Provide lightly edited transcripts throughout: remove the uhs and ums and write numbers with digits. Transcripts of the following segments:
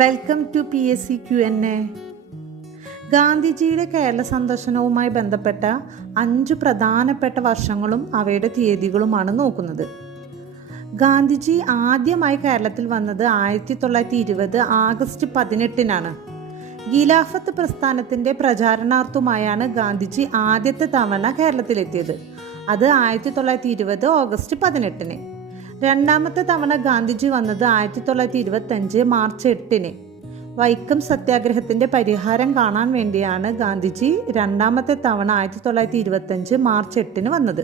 Welcome to PSC Q&A. ഗാന്ധിജിയുടെ കേരള സന്ദർശനവുമായി ബന്ധപ്പെട്ട 5 പ്രധാനപ്പെട്ട വർഷങ്ങളും അവയുടെ തീയതികളുമാണ് നോക്കുന്നത്. ഗാന്ധിജി ആദ്യമായി കേരളത്തിൽ വന്നത് 1920 ആഗസ്റ്റ് 18-നാണ്. ഖിലാഫത്ത് പ്രസ്ഥാനത്തിൻ്റെ പ്രചാരണാർത്ഥമായാണ് ഗാന്ധിജി ആദ്യത്തെ തവണ കേരളത്തിലെത്തിയത്. അത് 1920 ഓഗസ്റ്റ് 18-ന്. രണ്ടാമത്തെ തവണ ഗാന്ധിജി വന്നത് 1925 മാർച്ച് 8-ന്. വൈക്കം സത്യാഗ്രഹത്തിൻ്റെ പരിഹാരം കാണാൻ വേണ്ടിയാണ് ഗാന്ധിജി രണ്ടാമത്തെ തവണ 1925 മാർച്ച് 8-ന് വന്നത്.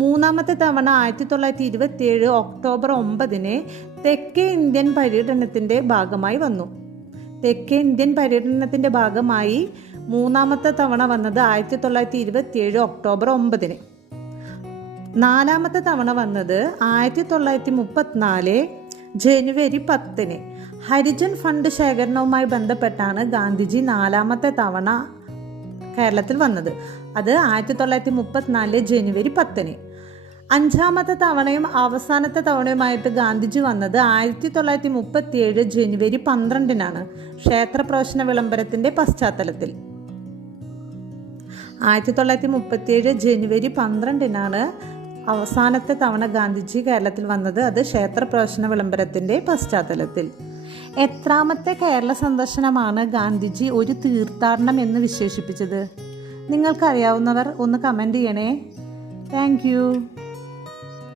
മൂന്നാമത്തെ തവണ 1927 ഒക്ടോബർ 9-ന് തെക്കേ ഇന്ത്യൻ പര്യടനത്തിൻ്റെ ഭാഗമായി വന്നു. തെക്കേ ഇന്ത്യൻ പര്യടനത്തിൻ്റെ ഭാഗമായി മൂന്നാമത്തെ തവണ വന്നത് 1927 ഒക്ടോബർ 9-ന്. നാലാമത്തെ തവണ വന്നത് 1934 ജനുവരി 10-ന്. ഹരിജൻ ഫണ്ട് ശേഖരണവുമായി ബന്ധപ്പെട്ടാണ് ഗാന്ധിജി നാലാമത്തെ തവണ കേരളത്തിൽ വന്നത്. അത് 1934 ജനുവരി 10-ന്. അഞ്ചാമത്തെ തവണയും അവസാനത്തെ തവണയുമായിട്ട് ഗാന്ധിജി വന്നത് 1937 ജനുവരി 12-നാണ്, ക്ഷേത്രപ്രവേശന വിളംബരത്തിൻ്റെ പശ്ചാത്തലത്തിൽ. 1937 ജനുവരി 12-നാണ് അവസാനത്തെ തവണ ഗാന്ധിജി കേരളത്തിൽ വന്നത്. അത് ക്ഷേത്രപ്രവേശന വിളംബരത്തിൻ്റെ പശ്ചാത്തലത്തിൽ. എത്രാമത്തെ കേരള സന്ദർശനമാണ് ഗാന്ധിജി ഒരു തീർത്ഥാടനം എന്ന് വിശേഷിപ്പിച്ചത്? നിങ്ങൾക്കറിയാവുന്നവർ ഒന്ന് കമൻറ്റ് ചെയ്യണേ. Thank you.